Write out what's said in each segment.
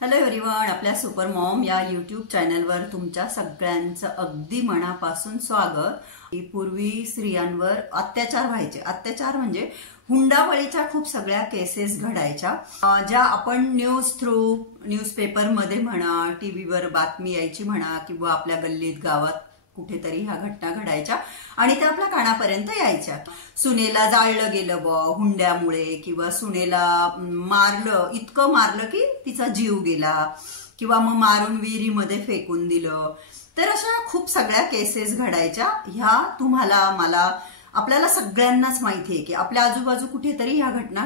Hello everyone, आपल्या super Maugham या YouTube चॅनलवर तुमच्या सगळ्यांचं अगदी मनापासून स्वागत। पूर्वी स्त्रियांवर अत्याचार व्हायचे, अत्याचार म्हणजे हुंडाबळीच्या खूप सगळ्या केसेस घडायच्या, ज्या आपण न्यूजपेपर मध्ये म्हणा, टीव्हीवर बातमी यायची म्हणा, किंवा आपल्या गल्लीत गावात कुठेतरी ह्या घटना घडायच्या आणि त्या आपल्या कानापर्यंत यायच्या। सुनेला जाळलं गेलं हुंड्यामुळे, किंवा सुनेला मारलं, इतकं मारलं की तिचा जीव गेला, किंवा मग मारून विहिरीमध्ये फेकून दिलं। तर अशा खूप सगळ्या केसेस घडायच्या। ह्या तुम्हाला, मला, आपल्याला सगळ्यांनाच माहिती आहे की आपल्या आजूबाजू कुठेतरी ह्या घटना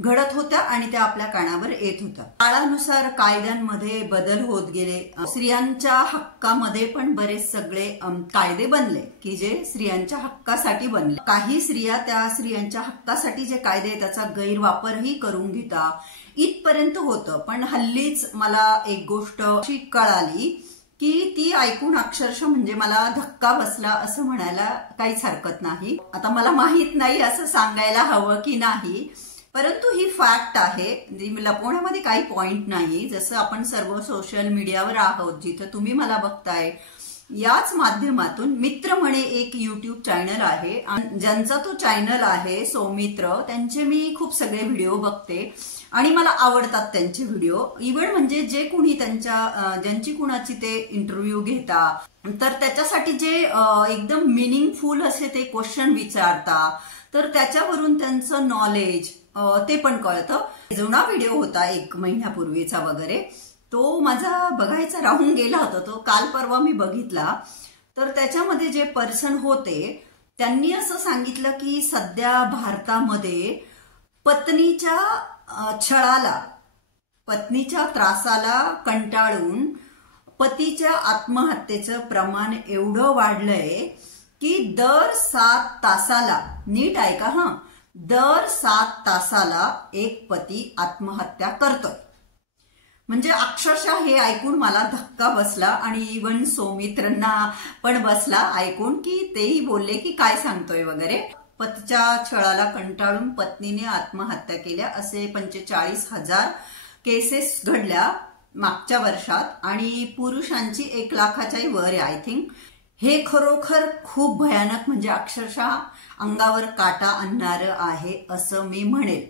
घडत होत्या आणि त्या आपल्या कानावर येत होत्या। काळानुसार कायद्यांमध्ये बदल होत गेले, स्त्रियांच्या हक्कामध्ये पण बरेच सगळे कायदे बनले की जे स्त्रियांच्या हक्कासाठी बनले। काही स्त्रिया त्या स्त्रियांच्या हक्कासाठी जे कायदे त्याचा गैरवापरही करून घेता इथपर्यंत होतं। पण हल्लीच मला एक गोष्ट अशी कळाली की ती ऐकून अक्षरशः म्हणजे मला धक्का बसला असं म्हणायला काहीच हरकत नाही। आता मला माहित नाही असं सांगायला हवं की नाही, परंतु ही फॅक्ट आहे, लपवण्यामध्ये काही पॉइंट नाही। जसं आपण सर्व सोशल मीडियावर आहोत, जिथं तुम्ही मला बघताय, याच माध्यमातून मित्र म्हणे एक यूट्यूब चॅनल आहे, ज्यांचा तो चॅनल आहे सौमित्र, त्यांचे मी खूप सगळे व्हिडिओ बघते आणि मला आवडतात त्यांचे व्हिडिओ। इव्हन म्हणजे जे कुणी ज्यांची कुणाची ते इंटरव्ह्यू घेता, तर त्याच्यासाठी जे एकदम मिनिंगफुल असे ते क्वेश्चन विचारता, तर त्याच्यावरून त्यांचं नॉलेज ते पण कळतं। जुना व्हिडिओ होता 1 महिन्यापूर्वीचा वगैरे, तो माझा बघायचा राहून गेला होता, तो काल परवा मी बघितला। तर त्याच्यामध्ये जे पर्सन होते त्यांनी असं सांगितलं की सध्या भारतामध्ये पत्नीच्या छळाला, पत्नीच्या त्रासाला कंटाळून पतीच्या आत्महत्येचं प्रमाण एवढं वाढलंय की दर 7 तासाला, नीट ऐका हा, दर 7 तासाला एक पती आत्महत्या करतोय। म्हणजे अक्षरशः हे ऐकून मला धक्का बसला आणि इव्हन सौमित्रांना पण बसला ऐकून, की तेही बोलले की काय सांगतोय वगैरे। पतीच्या छळाला कंटाळून पत्नीने आत्महत्या केल्या असे 45,000 केसेस घडल्या मागच्या वर्षात, आणि पुरुषांची 1 लाखाच्याही वर आहे आय थिंक। हे खरोखर खूप भयानक, म्हणजे अक्षरशः अंगावर काटा आणणारं आहे असं मी म्हणेल।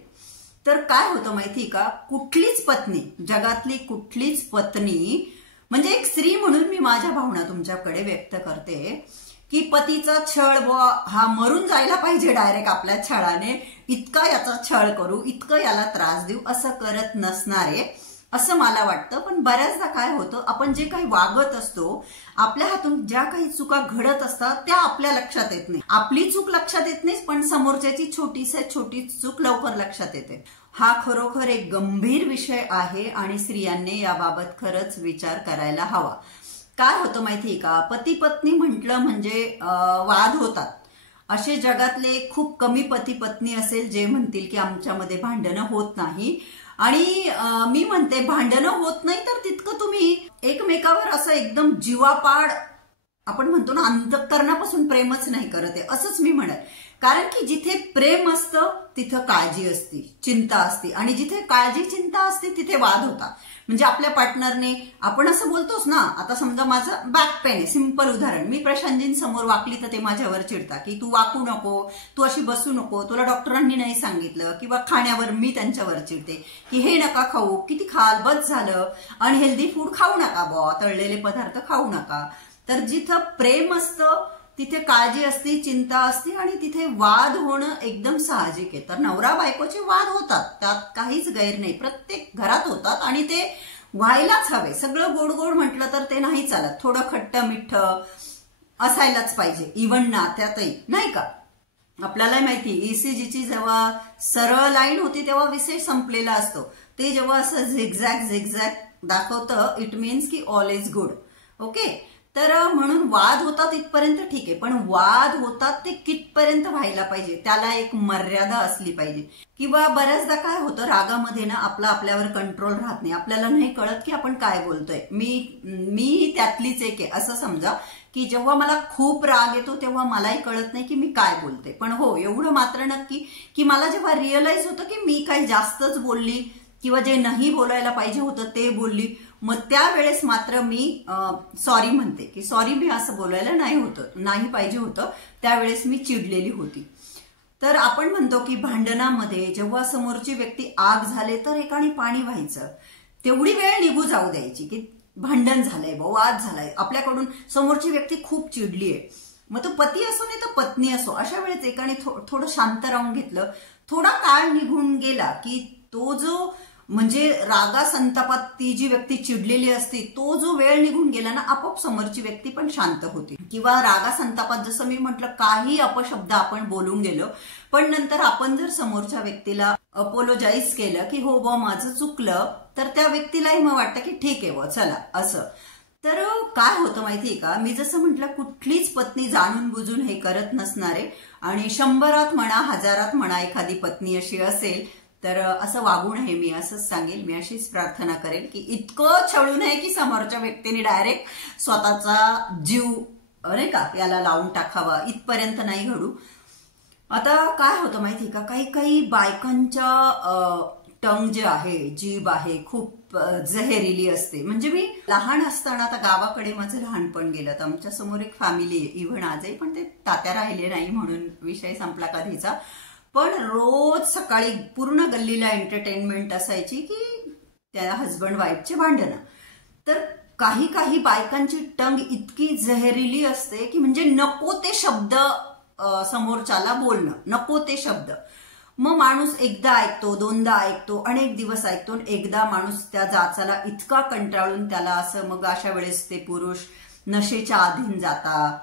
तर काय होतं माहिती का, कुठलीच पत्नी, जगातली कुठलीच पत्नी, म्हणजे एक स्त्री म्हणून मी माझ्या भावना तुमच्याकडे व्यक्त करते की पतीचा छळ हा मरून जायला पाहिजे डायरेक्ट आपल्या छळाने, इतका याचा छळ करू, इतकं याला त्रास देऊ, असं करत नसणारे असं मला वाटतं। पण बऱ्याचदा काय होतं, आपण जे काही वागत असतो, आपल्या हातून ज्या काही चुका घडत असतात त्या आपल्या लक्षात येत नाही। आपली चूक लक्षात येत नाही, पण समोरच्याची छोटी चूक लवकर लक्षात येते। हा खरोखर एक गंभीर विषय आहे आणि स्त्रियांनी याबाबत खरंच विचार करायला हवा। काय होतं माहितीये का, पती पत्नी म्हटलं म्हणजे वाद होतात। असे जगातले खूप कमी पती पत्नी असेल जे म्हणतील की आमच्यामध्ये भांडणं होत नाही, आणि मी म्हणते भांडणं होत नाही तर तितकं तुम्ही एकमेकावर असं एकदम जीवापाड, आपण म्हणतो ना, अंतःकरणापासून प्रेमच नाही करत आहे असंच मी म्हणेन। कारण की जिथे प्रेम असतं तिथं काळजी असते, चिंता असते, आणि जिथे काळजी चिंता असते तिथे वाद होता। म्हणजे आपल्या पार्टनरने, आपण असं बोलतोच ना, आता समजा माझं बॅक पेन आहे, सिंपल उदाहरण, मी प्रशांतजींसमोर वाकली तर ते माझ्यावर चिडता की तू वाकू नको, तू अशी बसू नको, तुला डॉक्टरांनी नाही सांगितलं, किंवा खाण्यावर मी त्यांच्यावर चिडते की हे नका खाऊ, किती खाल, बस झालं, अनहेल्दी फूड खाऊ नका तळलेले पदार्थ खाऊ नका। तर जिथं प्रेम असतं तिथे काळजी असते, चिंता असते, आणि तिथे वाद होणं एकदम साहजिक आहे। तर नवरा बायकोचे वाद होतात, त्यात काहीच गैर नाही, प्रत्येक घरात होतात आणि ते व्हायलाच हवे। सगळं गोड गोड म्हटलं तर ते नाही चालत, थोडं खट्ट मिठ्ठ असायलाच पाहिजे, इव्हन नात्यातही, नाही का। आपल्याला माहिती, ईसीजीची जेव्हा सरळ लाईन होती तेव्हा विषय संपलेला असतो, ते जेव्हा असं झिगझॅग दाखवतं, इट मीन्स की ऑल इज गुड, ओके। तर म्हणून वाद होतात इथपर्यंत ठीक आहे, पण वाद होतात ते कितपर्यंत व्हायला पाहिजे, त्याला एक मर्यादा असली पाहिजे। किंवा बऱ्याचदा काय होतं, रागामध्ये ना आपल्यावर कंट्रोल राहत नाही, आपल्याला नाही कळत की आपण काय बोलतोय। मी त्यातलीच एक आहे असं समजा, की जेव्हा मला खूप राग येतो तेव्हा मलाही कळत नाही की मी काय बोलते। पण हो, एवढं मात्र नक्की की मला जेव्हा रिअलाइज होतं की मी काही जास्तच बोलली किंवा जे नाही बोलायला पाहिजे होतं ते बोलली, मग त्यावेळेस मात्र मी सॉरी म्हणते की सॉरी, मी असं बोलायला नाही पाहिजे होतं, त्यावेळेस मी चिडलेली होती. तर आपण म्हणतो की भांडणामध्ये जेव्हा समोरची व्यक्ती आग झाले तर एकाने पाणी व्हायचं, तेवढी वेळ निघू जाऊ द्यायची की भांडण झालंय, वाद झालाय आपल्याकडून, समोरची व्यक्ती खूप चिडली आहे, मग तो पती असो नाही तर पत्नी असो, अशा वेळेस एकाने थोडं शांत राहून घेतलं, थोडा काळ निघून गेला की तो जो म्हणजे रागा संतापात ती जी व्यक्ती चिडलेली असते, तो जो वेळ निघून गेला ना, आपोआप समोरची व्यक्ती पण शांत होती. किंवा रागा संतापात जसं मी म्हटलं काही अपशब्द आपण बोलून गेलो, पण नंतर आपण जर समोरच्या व्यक्तीला अपोलोजाईज केलं की हो माझं चुकलं, तर त्या व्यक्तीलाही मग वाटतं की ठीक आहे चला असं. तर काय होतं माहितीये का, मी जसं म्हटलं कुठलीच पत्नी जाणून बुजून हे करत नसणारे, आणि 100 म्हणा 1000 म्हणा एखादी पत्नी अशी असेल तर असं वागू नये, मी असंच सांगेल. मी अशीच प्रार्थना करेल की इतकं छळू नये की समोरच्या व्यक्तीने डायरेक्ट स्वतःचा जीव नाही का याला लावून टाकावा, इथपर्यंत नाही घडू. आता काय होतं माहितीये का, काही बायकांच्या टंग जे आहे, जीभ आहे, खूप जहेरिली असते. म्हणजे मी लहान असताना, आता गावाकडे माझं लहानपण गेलं, तर आमच्या समोर एक फॅमिली आहे, इव्हन आजही, पण ते तात्या राहिले नाही म्हणून विषय संपला कधीचा. पण रोज सकाळी पूर्ण गल्लीला एंटरटेनमेंट असायची की त्या हजबंड वाईफचे भांडणं. तर काही बायकांची टंग इतकी जहेरिली असते की म्हणजे नको ते शब्द समोरच्याला बोलणं, नको ते शब्द. मग माणूस एकदा ऐकतो, दोनदा ऐकतो, अनेक दिवस ऐकतो, एकदा माणूस त्या जाचाला इतका कंटाळून त्याला असं, मग अशा वेळेस ते पुरुष नशेच्या अधीन जाता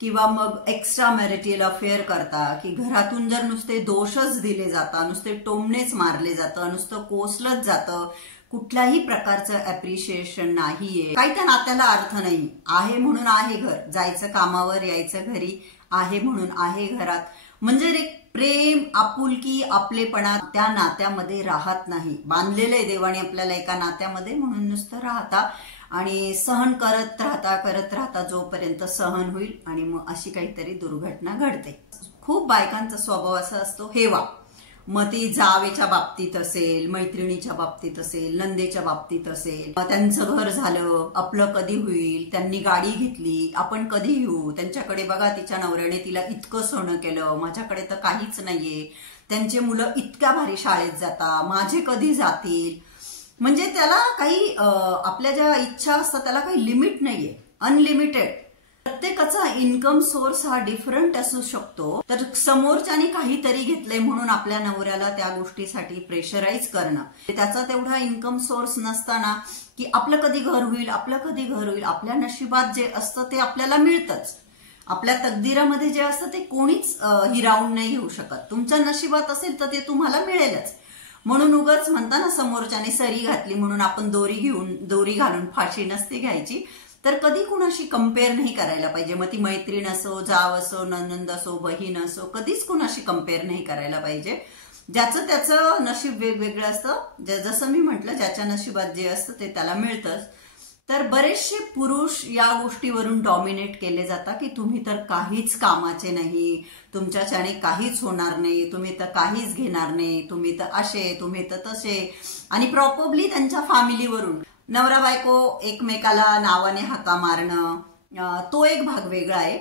किंवा मग एक्स्ट्रा मॅरिटल अफेअर करता, की घरातून जर नुसते दोषच दिले जातात, नुसते टोमणेच मारले जातं, नुसतं कोसलत जातं, कुठल्याही प्रकारचं अप्रिशिएशन नाहीये, काही त्या नात्याला अर्थ नाही. आहे म्हणून आहे घर, जायचं कामावर, यायचं घरी, आहे म्हणून आहे घरात, म्हणजे एक प्रेम, आपुलकी, आपलेपणा त्या नात्यामध्ये राहत नाही. बांधलेलंय देवाने आपल्याला एका नात्यामध्ये, म्हणून नुसतं राहता आणि सहन करत राहता जोपर्यंत सहन होईल, आणि मग अशी काहीतरी दुर्घटना घडते. खूप बायकांचा स्वभाव असा असतो हेवा, मग ती जावेच्या बाबतीत असेल, मैत्रिणीच्या बाबतीत असेल, नंदेच्या बाबतीत असेल, त्यांचं घर झालं, आपलं कधी होईल, त्यांनी गाडी घेतली, आपण कधी येऊ, त्यांच्याकडे बघा तिच्या नवऱ्याने तिला इतकं सोनं केलं, माझ्याकडे तर काहीच नाहीये, त्यांचे मुलं इतक्या भारी शाळेत जाता, माझे कधी जातील. म्हणजे त्याला काही आपल्या ज्या इच्छा असतात त्याला काही लिमिट नाहीये, अनलिमिटेड. प्रत्येकाचा इन्कम सोर्स हा डिफरंट असू शकतो. तर समोरच्याने काहीतरी घेतलंय म्हणून आपल्या नवऱ्याला त्या गोष्टीसाठी प्रेशराईज करणं, त्याचा तेवढा इन्कम सोर्स नसताना की आपलं कधी घर होईल, आपल्या नशिबात जे असतं ते आपल्याला मिळतंच. आपल्या तकदीरामध्ये जे असतं ते कोणीच हिरावून नाही घेऊ शकत. तुमच्या नशिबात असेल तर ते तुम्हाला मिळेलच. म्हणून उगाच म्हणता ना, समोरच्याने सरी घातली म्हणून आपण दोरी घालून फाशी नसते घ्यायची. तर कधी कुणाशी कम्पेअर नाही करायला पाहिजे. मग ती मैत्रीण असो, जाव असो, ननंद असो, बहीण असो, कधीच कुणाशी कम्पेअर नाही करायला पाहिजे. ज्याचं त्याचं नशीब वेगवेगळं असतं. जसं मी म्हटलं, ज्याच्या नशिबात जे असतं ते त्याला मिळतंच. तर बरेचसे पुरुष या गोष्टीवरून डॉमिनेट केले जातात की तुम्ही तर काहीच कामाचे नाही, तुमच्याच्याने काहीच होणार नाही, तुम्ही तर काहीच घेणार नाही, तुम्ही तर असे, तुम्ही तर तसे. आणि प्रॉपरली त्यांच्या फॅमिलीवरून नवरा बायको एकमेकाला नावाने हाका मारणं, तो एक भाग वेगळा आहे.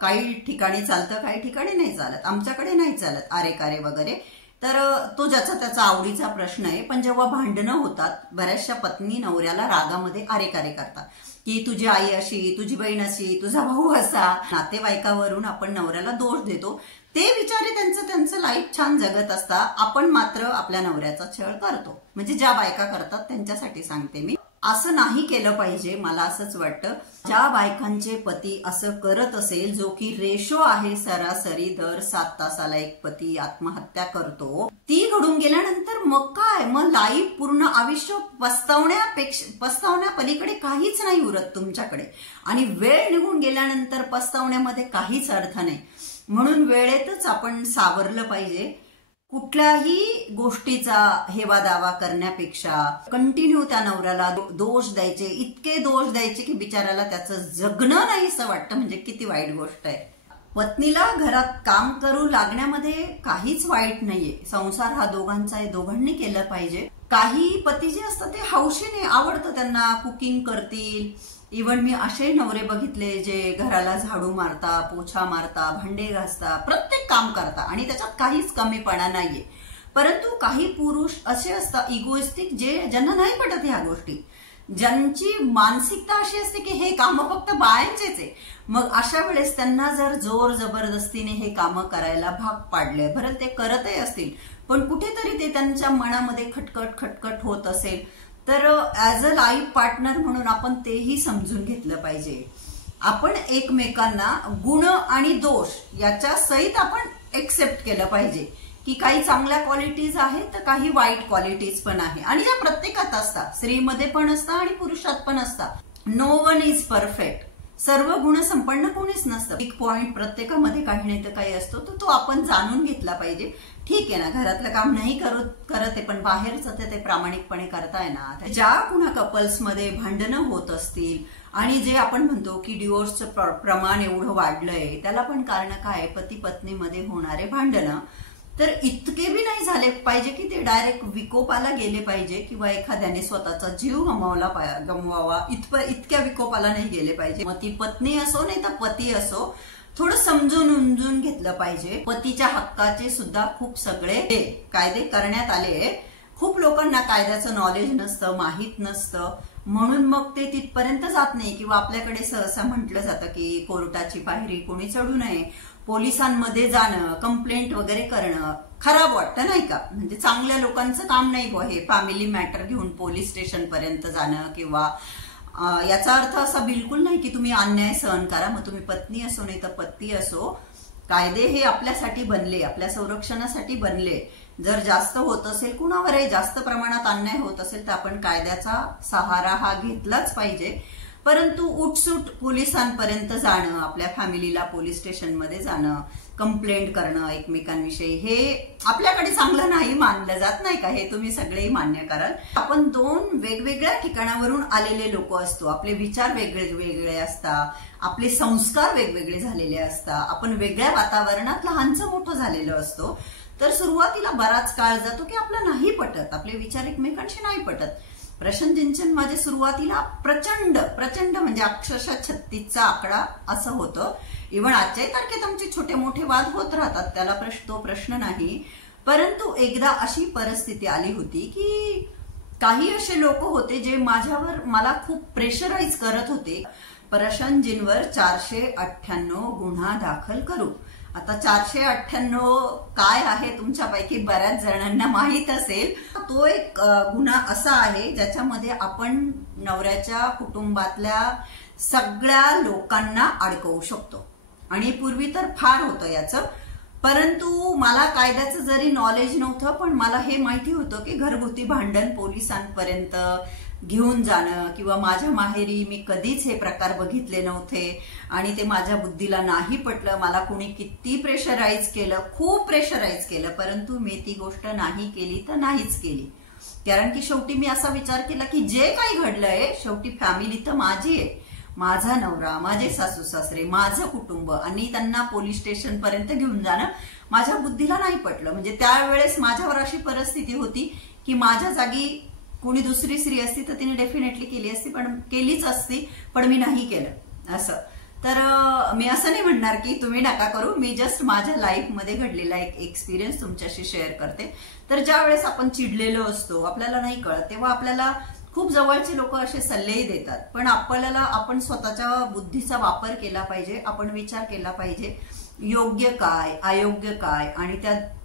काही ठिकाणी चालतं, काही ठिकाणी नाही चालत. आमच्याकडे नाही चालत आरे कारे वगैरे. तर तो ज्याचा त्याचा आवडीचा प्रश्न आहे. पण जेव्हा भांडणं होतात, बऱ्याचशा पत्नी नवऱ्याला रागामध्ये आरे कारे करतात की तुझी आई अशी, तुझी बहीण अशी, तुझा भाऊ असा. नातेवाईकावरून आपण नवऱ्याला दोष देतो. ते बिचारे त्यांचं लाईफ छान जगत असतात, आपण मात्र आपल्या नवऱ्याचा छळ करतो. म्हणजे ज्या बायका करतात त्यांच्यासाठी सांगते मी. असं नाही केलं पाहिजे. मला असंच वाटतं, ज्या बायकांचे पती असं करत असेल, जो की रेशो आहे सरासरी दर 7 तासाला एक पती आत्महत्या करतो, ती घडून गेल्यानंतर मग काय, मग लाईफ पूर्ण आयुष्य पस्तावण्यापलीकडे काहीच नाही उरत तुमच्याकडे. आणि वेळ निघून गेल्यानंतर पस्तावण्यामध्ये काहीच अर्थ नाही. म्हणून वेळेतच आपण सावरलं पाहिजे. कुठल्याही गोष्टीचा हेवा दावा करण्यापेक्षा कंटिन्यू त्या नवऱ्याला दोष द्यायचे, इतके दोष द्यायचे की बिचाराला त्याचं जगणं नाही असं वाटतं. म्हणजे किती वाईट गोष्ट आहे. पत्नीला घरात काम करू लागण्यामध्ये काहीच वाईट नाहीये. संसार हा दोघांचा आहे, दोघांनी केलं पाहिजे. काही पती जे असतात ते हौशीने आवडतं त्यांना, कुकिंग करतील. इव्हन मी असे नवरे बघितले जे घराला झाडू मारता, पोछा मारता, भांडे घासता, प्रत्येक काम करता आणि त्याच्यात काहीच कमीपणा नाहीये. परंतु काही पुरुष असे असतात इगोइस्टिक, ज्यांना नाही पटत ह्या गोष्टी, ज्यांची मानसिकता अशी असते की हे काम फक्त बायांचेच आहे. मग अशा वेळेस त्यांना जर जोर जबरदस्तीने हे काम करायला भाग पाडले, बरं ते करतही असतील पण कुठेतरी ते त्यांच्या मनामध्ये खटखट खटखट होत असेल, तर ऍज अ लाईफ पार्टनर म्हणून आपण तेही समजून घेतलं पाहिजे. आपण एकमेकांना गुण आणि दोष याच्या सहित आपण एक्सेप्ट केलं पाहिजे की काही चांगल्या क्वालिटीज आहेत तर काही वाईट क्वालिटीज पण आहे आणि ज्या प्रत्येकात असतात, स्त्रीमध्ये पण असतात आणि पुरुषात पण असतात. No one is perfect. सर्व गुण संपन्न कोणीच नसतं. एक पॉइंट प्रत्येकामध्ये काही नाही तर काही असतो, तर तो आपण जाणून घेतला पाहिजे. ठीक आहे ना, घरातलं काम नाही करत आहे पण बाहेरचं ते प्रामाणिकपणे करताय ना. ज्या कुणा कपल्समध्ये भांडणं होत असतील आणि जे आपण म्हणतो की डिवोर्सचं प्रमाण एवढं वाढलंय, त्याला पण कारण काय, पती पत्नीमध्ये होणारे भांडणं. तर इतके बी नाही झाले पाहिजे की ते डायरेक्ट विकोपाला गेले पाहिजे किंवा एखाद्याने स्वतःचा जीव गमवावा, इतक्या विकोपाला नाही गेले पाहिजे. मग ती पत्नी असो नाही तर पती असो, थोडं समजून उमजून घेतलं पाहिजे. पतीच्या हक्काचे सुद्धा खूप सगळे कायदे करण्यात आले. खूप लोकांना कायद्याचं नॉलेज नसतं, माहीत नसतं, म्हणून मग ते तिथपर्यंत जात नाही. किंवा आपल्याकडे सहसा म्हटलं जातं की कोर्टाची पायरी कोणी चढू नये, पोलिसांमध्ये जाणं, कंप्लेंट वगैरे करणं खराब वाटतं नाही का. म्हणजे चांगल्या लोकांचं काम नाही हे फॅमिली मॅटर घेऊन पोलीस स्टेशन पर्यंत जाणं. किंवा याचा अर्थ असा बिलकुल नाही की तुम्ही अन्याय सहन करा, मग तुम्ही पत्नी असो नाही तर पती असो. कायदे हे आपल्यासाठी बनले, आपल्या संरक्षणासाठी बनले. जर जास्त होत असेल, कुणावरही जास्त प्रमाणात अन्याय होत असेल तर आपण कायद्याचा सहारा हा घेतलाच पाहिजे. परंतु उठसूट पोलिसांपर्यंत जाणं, आपल्या फॅमिलीला पोलीस स्टेशनमध्ये जाणं, कंप्लेंट करणं एकमेकांविषयी, हे आपल्याकडे चांगलं नाही मानलं जात नाही का. हे तुम्ही सगळेही मान्य कराल. आपण दोन वेगवेगळ्या ठिकाणावरून आलेले लोक असतो, आपले विचार वेगळे असतात, आपले संस्कार वेगवेगळे झालेले असतात, आपण वेगळ्या वातावरणात लहानचं मोठं झालेलं असतो. तर सुरुवातीला बराच काळ जातो की आपलं नाही पटत, आपले विचार एकमेकांशी नाही पटत. प्रशंजिंचन माझे सुरुवातीला प्रचंड म्हणजे अक्षरशः 36चा आकडा असं होतं. इव्हन आजच्याही तारखेत आमचे छोटे मोठे वाद होत राहतात, त्याला तो प्रश्न नाही. परंतु एकदा अशी परिस्थिती आली होती की काही असे लोक होते जे मला खूप प्रेशराईज करत होते. प्रशंजींवर 498 गुन्हा दाखल करू. आता 498 काय आहे तुमच्यापैकी बऱ्याच जणांना माहित असेल. तो एक गुन्हा असा आहे ज्याच्यामध्ये आपण नवऱ्याच्या कुटुंबातल्या सगळ्या लोकांना अडकवू शकतो. आणि पूर्वी तर फार होतं याचं, परंतु मला कायद्याचं जरी नॉलेज नव्हतं पण मला हे माहिती होतं की घरगुती भांडण पोलिसांपर्यंत घेऊन जाणं, किंवा माझ्या माहेरी मी कधीच हे प्रकार बघितले नव्हते आणि ते माझ्या बुद्धीला नाही पटलं. मला कोणी किती प्रेशराईज केलं, खूप प्रेशराईज केलं, परंतु मी ती गोष्ट नाही केली तर नाहीच केली. कारण की शेवटी मी असा विचार केला की जे काही घडलंय शेवटी फॅमिली तर माझी आहे, माझा नवरा, माझे सासू सासरे, माझं कुटुंब, आणि त्यांना पोलीस स्टेशन पर्यंत घेऊन जाणं माझ्या बुद्धीला नाही पटलं. म्हणजे त्यावेळेस माझ्यावर अशी परिस्थिती होती की माझ्या जागी कोणी दुसरी स्त्री असती तर तिने डेफिनेटली केलीच असती, पण मी नाही केलं असं. तर मी असं नाही म्हणणार की तुम्ही नका करू, मी जस्ट माझ्या लाईफमध्ये घडलेला एक एक्सपिरियन्स तुमच्याशी शेअर करते. तर ज्या वेळेस आपण चिडलेलो असतो, आपल्याला नाही कळत, तेव्हा आपल्याला खूप जवळचे लोक असे सल्लेही देतात, पण आपण स्वतःच्या बुद्धीचा वापर केला पाहिजे. आपण विचार केला पाहिजे योग्य काय अयोग्य काय, आणि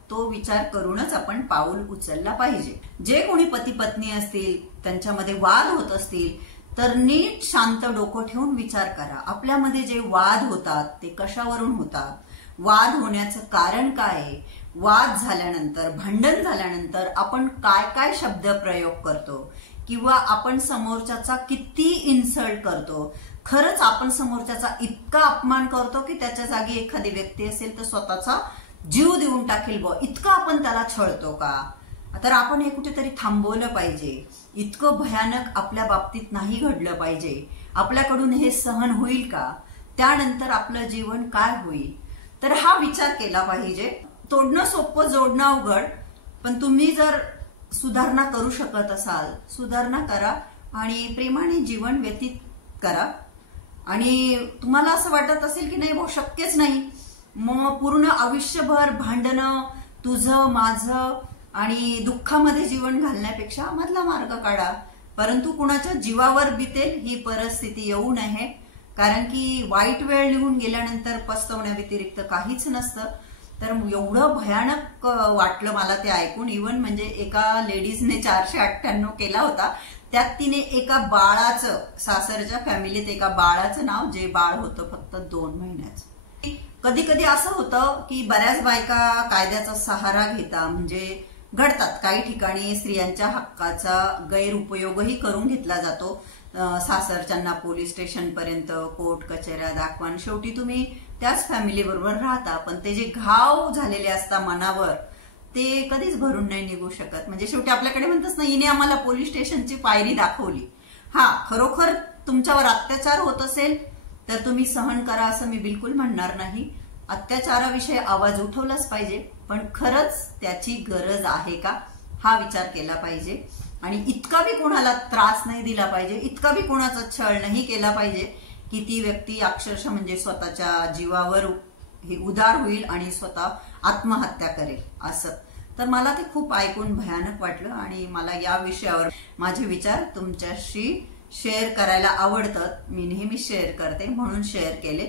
तो विचार करूनच आपण पाऊल उचलला पाहिजे. जे कोणी पती पत्नी असतील त्यांच्यामध्ये वाद होत असतील तर नीट शांत डोकं ठेवून विचार करा. आपल्यामध्ये जे वाद होतात ते कशावरून होतात, वाद होण्याचं कारण काय आहे, वाद झाल्यानंतर, भांडण झाल्यानंतर आपण काय काय शब्द प्रयोग करतो, किंवा आपण समोरच्याचा किती इन्सल्ट करतो. खरंच आपण समोरच्याचा इतका अपमान करतो की त्याच्या जागी एखादी व्यक्ती असेल तर स्वतःचा जीव देऊन टाकेल इतकं आपण त्याला छळतो का. तर आपण हे कुठेतरी थांबवलं पाहिजे. इतकं भयानक आपल्या बाबतीत नाही घडलं पाहिजे. आपल्याकडून हे सहन होईल का, त्यानंतर आपलं जीवन काय होईल. तर हा विचार केला पाहिजे. तोडणं सोपं, जोडणं अवघड. पण तुम्ही जर सुधारणा करू शकत असाल, सुधारणा करा आणि प्रेमाने जीवन व्यतीत करा. आणि तुम्हाला असं वाटत असेल की नाही भाऊ शक्यच नाही, मग पूर्ण आयुष्यभर भांडणं, तुझं माझं आणि दुःखामध्ये जीवन घालण्यापेक्षा मधला मार्ग काढा. परंतु कुणाच्या जीवावर बितेल ही परिस्थिती येऊ नये, कारण की वाईट वेळ निघून गेल्यानंतर पस्तवण्या व्यतिरिक्त काहीच नसतं. तर एवढं भयानक वाटलं मला ते ऐकून. इव्हन म्हणजे एका लेडीजने 498 केला होता, त्यात तिने एका बाळाचं, सासरच्या फॅमिलीत एका बाळाचं नाव, जे बाळ होतं फक्त 2 महिन्याचं. कधी कधी असं होतं की बऱ्याच बायका कायद्याचा सहारा घेता, म्हणजे घडतात काही ठिकाणी स्त्रियांच्या हक्काचा गैरउपयोगही करून घेतला जातो. सासरच्यांना पोलीस स्टेशन पर्यंत, कोर्ट कचेऱ्या दाखवा. शेवटी तुम्ही त्याच फॅमिली बरोबर राहता, पण ते जे घाव झालेले असतात मनावर ते कधीच भरून नाही निघू शकत. म्हणजे शेवटी आपल्याकडे म्हणतच ना, हिने आम्हाला पोलीस स्टेशनची पायरी दाखवली. हा, खरोखर तुमच्यावर अत्याचार होत असेल तर तुम्ही सहन करा असं मी बिलकुल म्हणणार नाही. अत्याचाराविषयी आवाज उठवलाच पाहिजे, पण खरंच त्याची गरज आहे का हा विचार केला पाहिजे. आणि इतका बी कोणाला त्रास नाही दिला पाहिजे, इतका बी कोणाचा छळ नाही केला पाहिजे की ती व्यक्ती अक्षरशः म्हणजे स्वतःच्या जीवावर हे उदार होईल आणि स्वतः आत्महत्या करेल असं. तर मला ते खूप ऐकून भयानक वाटलं आणि मला या विषयावर माझे विचार तुमच्याशी शेअर करायला आवडतात. मी नेहमी शेअर करते म्हणून शेअर केले,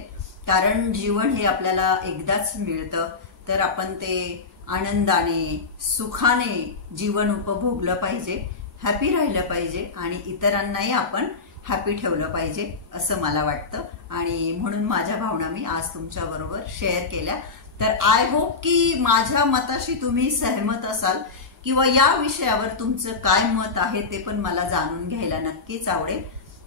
कारण जीवन हे आपल्याला एकदाच मिळतं. तर आपण ते आनंदाने, सुखाने जीवन उपभोगलं पाहिजे, हॅपी राहिलं पाहिजे आणि इतरांनाही आपण हॅपी ठेवलं पाहिजे असं मला वाटतं. आणि म्हणून माझ्या भावना मी आज तुमच्या बरोबर शेअर केल्या. तर आय होप की माझ्या मताशी तुम्ही सहमत असाल, किंवा या विषयावर तुमचं काय मत आहे ते पण मला जाणून घ्यायला नक्कीच आवडेल.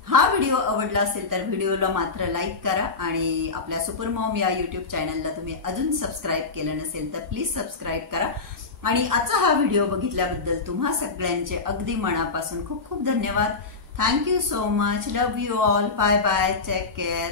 हा व्हिडिओ आवडला असेल तर व्हिडिओला मात्र लाईक करा आणि आपल्या सुपरमॉम या युट्यूब चॅनलला तुम्ही अजून सबस्क्राईब केलं नसेल तर प्लीज सबस्क्राईब करा. आणि आजचा हा व्हिडिओ बघितल्याबद्दल तुम्हा सगळ्यांचे अगदी मनापासून खूप खूप धन्यवाद. Thank you so much. Love you all. Bye bye. Take care.